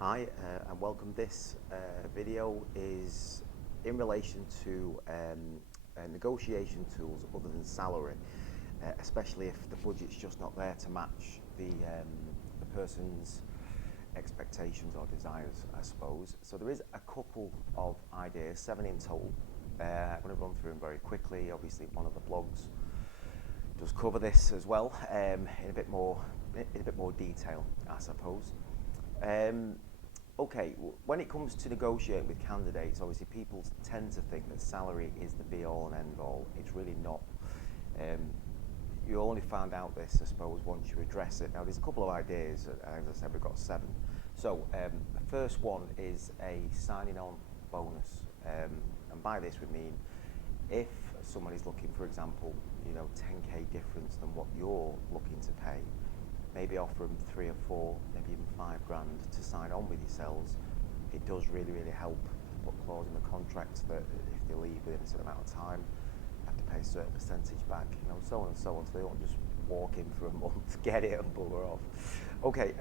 Hi and welcome. This video is in relation to negotiation tools other than salary, especially if the budget's just not there to match the person's expectations or desires, I suppose. So there is a couple of ideas, 7 in total. I'm going to run through them very quickly. Obviously, one of the blogs does cover this as well in a bit more detail, I suppose. Okay, when it comes to negotiating with candidates, obviously people tend to think that salary is the be-all and end-all. It's really not. You only find out this, I suppose, once you address it. Now, there's a couple of ideas, as I said, we've got 7. So, the first one is a signing-on bonus, and by this we mean if someone is looking, for example, 10k difference than what you're looking to pay, maybe offer them 3 or 4, maybe even 5 grand to sign on with yourselves. It does really help to put a clause in the contract that if they leave within a certain amount of time, they have to pay a certain percentage back, so on and so on, so they don't just walk in for a month, get it and bugger off. Okay,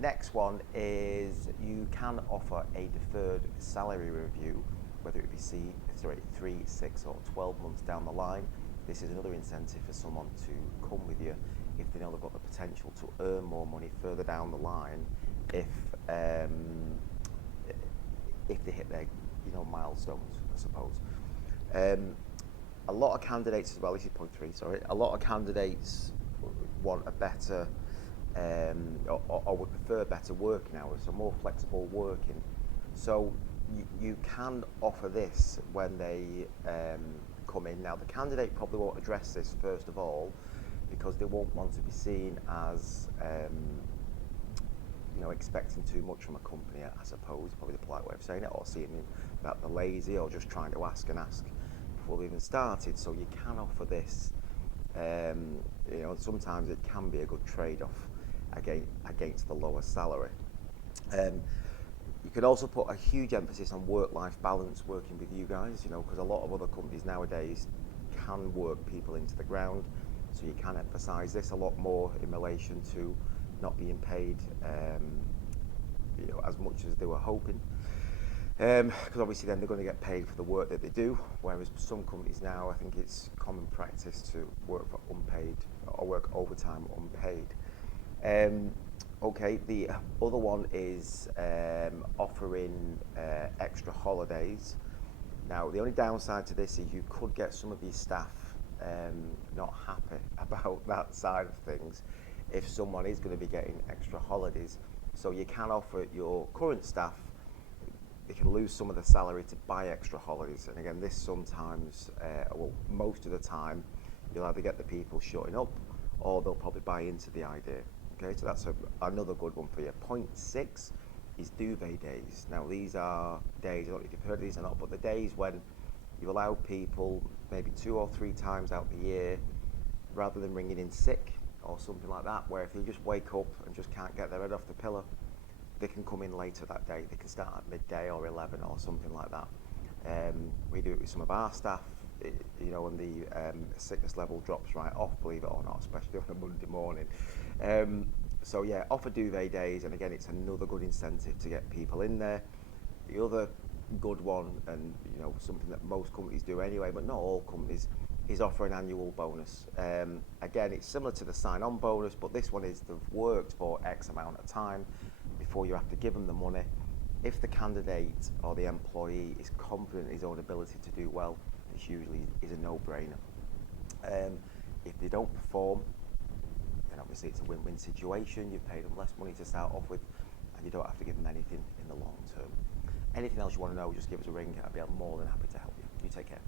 next one is you can offer a deferred salary review, whether it be 3, 6 or 12 months down the line. This is another incentive for someone to come with you if they know they've got the potential to earn more money further down the line if they hit their milestones, I suppose. A lot of candidates as well, this is point 3, sorry, a lot of candidates want a better or would prefer better working hours, so more flexible working. So you can offer this when they come in. Now, the candidate probably won't address this first of all because they won't want to be seen as expecting too much from a company, I suppose, probably the polite way of saying it, or seeing that they're lazy or just trying to ask before they even started. So you can offer this, sometimes it can be a good trade-off against the lower salary. You could also put a huge emphasis on work-life balance working with you guys, because a lot of other companies nowadays can work people into the ground. So you can emphasise this a lot more in relation to not being paid as much as they were hoping. Because obviously then they're going to get paid for the work that they do, whereas some companies now, I think it's common practice to work for unpaid or work overtime unpaid. Okay, the other one is offering extra holidays. Now, the only downside to this is you could get some of your staff not happy about that side of things if someone is going to be getting extra holidays. So you can offer your current staff, they can lose some of the salary to buy extra holidays. And again, this sometimes, most of the time, you'll either get the people shutting up or they'll probably buy into the idea. Okay, so that's another good one for you. Point 6 is duvet days. Now, these are days, I don't know if you've heard of these or not, but the days when you allow people maybe 2 or 3 times out the year, rather than ringing in sick or something like that, where if they just wake up and just can't get their head off the pillow, they can come in later that day. They can start at midday or 11 or something like that. We do it with some of our staff, and the sickness level drops right off, believe it or not, especially on a Monday morning. So yeah, offer duvet days, and again, it's another good incentive to get people in there. The other good one, and something that most companies do anyway, but not all companies, is offer an annual bonus. Again, it's similar to the sign-on bonus, but this one is they've worked for X amount of time before you have to give them the money. If the candidate or the employee is confident in his own ability to do well, this usually is a no-brainer. If they don't perform, then obviously it's a win-win situation. You've paid them less money to start off with, and you don't have to give them anything in the long term. Anything else you want to know, just give us a ring. I'll be more than happy to help you. You take care.